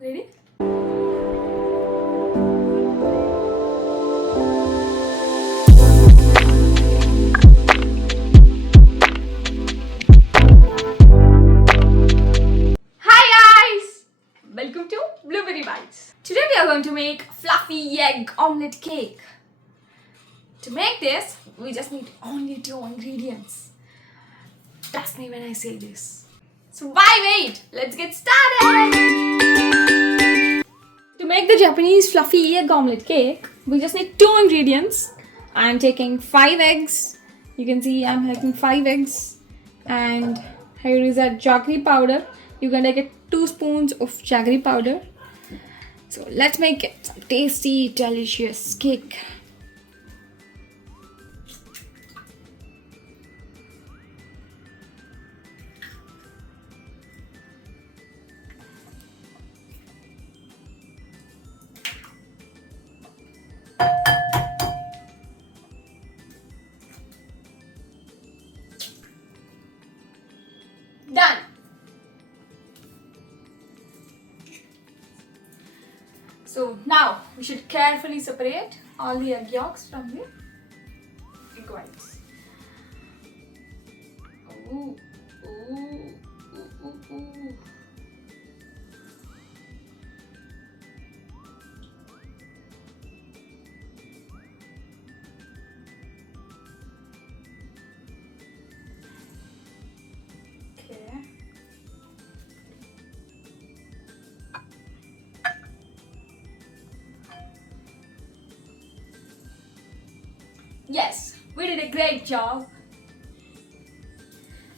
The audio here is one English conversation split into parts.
Ready? Hi guys! Welcome to Blueberry Bites. Today we are going to make fluffy egg omelette cake. To make this, we just need only 2 ingredients. Trust me when I say this. So why wait? Let's get started! To make the Japanese fluffy egg omelette cake, we just need 2 ingredients. I'm taking 5 eggs. You can see I'm taking 5 eggs. And here is a jaggery powder. You can take 2 spoons of jaggery powder. So let's make it some tasty, delicious cake. Done. So now we should carefully separate all the egg yolks from the egg whites. Ooh, ooh, ooh, ooh, ooh. Okay. Yes, we did a great job.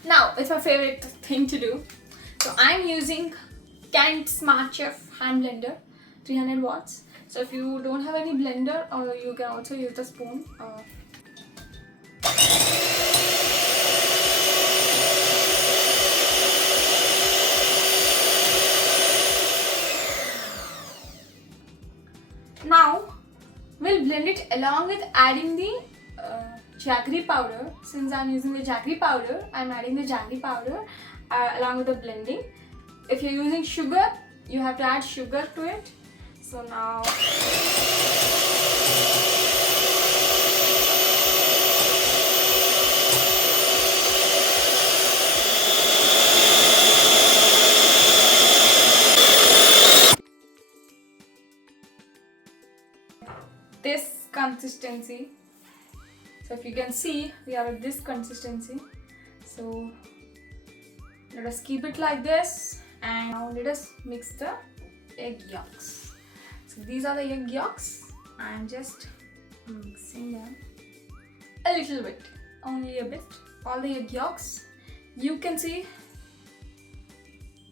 Now it's my favorite thing to do. So I'm using Kent Smart Chef hand blender, 300 watts. So if you don't have any blender, or you can also use the spoon. Now we'll blend it along with adding the jaggery powder. Since I'm using the jaggery powder, I'm adding the jaggery powder along with the blending. If you're using sugar, you have to add sugar to it. So now this consistency. So if you can see, we are at this consistency. So let us keep it like this, and now let us mix the egg yolks. So these are the egg yolks. I'm just mixing them a little bit, only a bit. All the egg yolks. You can see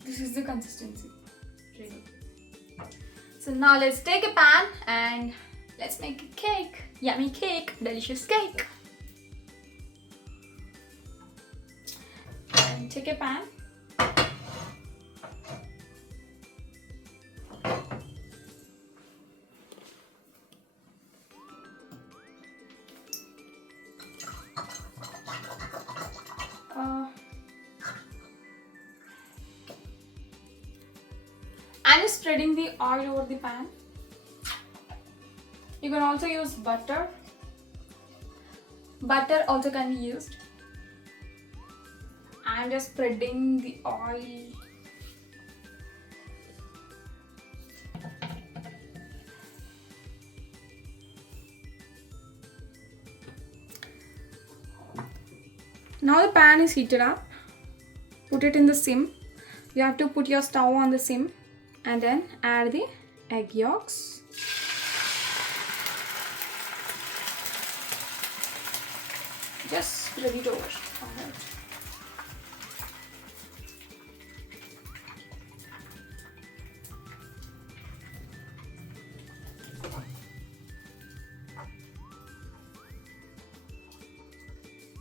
this is the consistency. Really. So now let's take a pan and let's make a cake. Yummy cake, delicious cake. And take a pan. I'm just spreading the oil over the pan. You can also use butter. Butter also can be used. I'm just spreading the oil. Now the pan is heated up. Put it in the sim. You have to put your stove on the sim and then add the egg yolks. Just spread it over. Alright.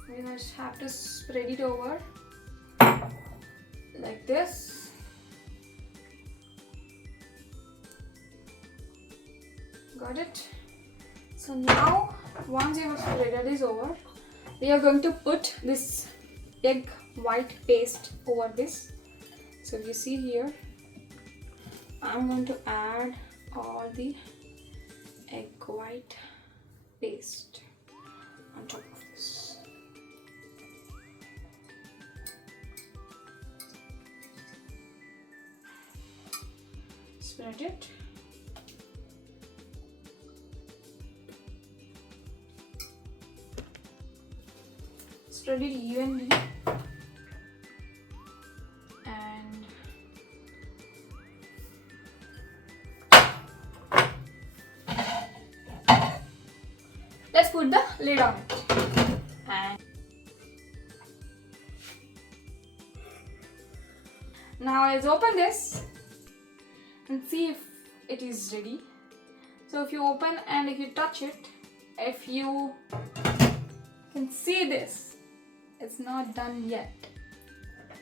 We just have to spread it over like this. Got it? So now, once you have spread this over, we are going to put this egg white paste over this. So you see here, I'm going to add all the egg white paste on top of this. Spread it. Spread it evenly. And let's put the lid on it. And now let's open this and see if it is ready. So if you open and if you touch it, if you can see this, it's not done yet.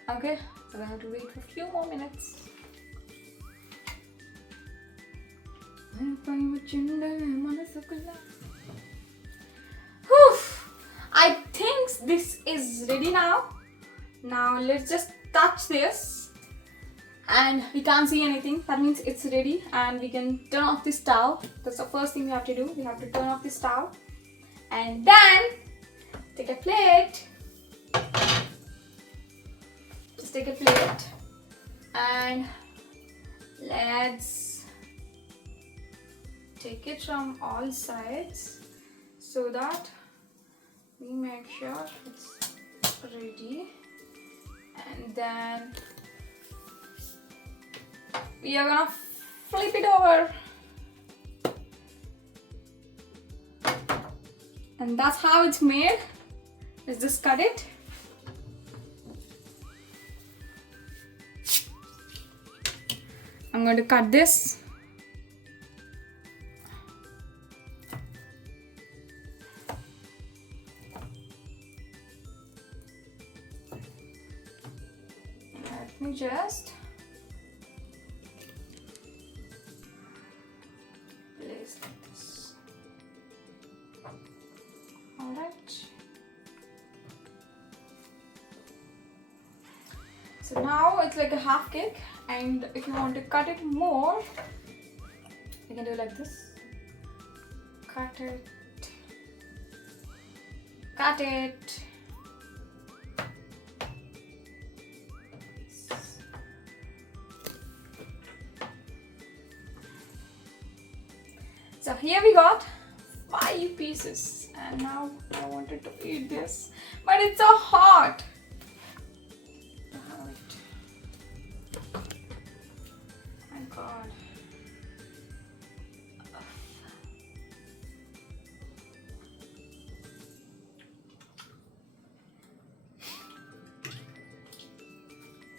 Okay, so I have to wait for a few more minutes. Whew. I think this is ready now. Now let's just touch this and we can't see anything. That means it's ready and we can turn off the stove. That's the first thing we have to do. We have to turn off the stove and then take a plate. Just take a plate and let's take it from all sides so that we make sure it's ready. And then we are gonna flip it over. And that's how it's made. Let's just cut it. I'm going to cut this. Let me just place like this. Alright. So now it's like a half cake, and if you want to cut it more, you can do like this. Cut it. Cut it. So here we got 5 pieces, and now I wanted to eat this, but it's so hot. My God.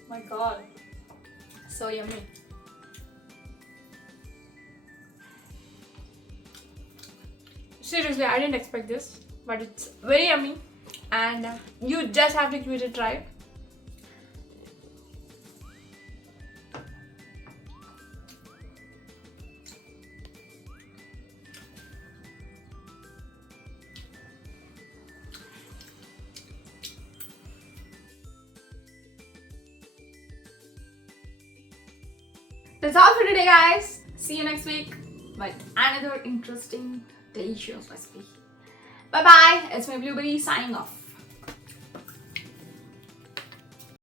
My God, so yummy. Seriously, I didn't expect this, but it's very yummy, and you just have to give it a try. That's all for today, guys. See you next week with another interesting delicious recipe. Bye bye. It's my Blueberry signing off.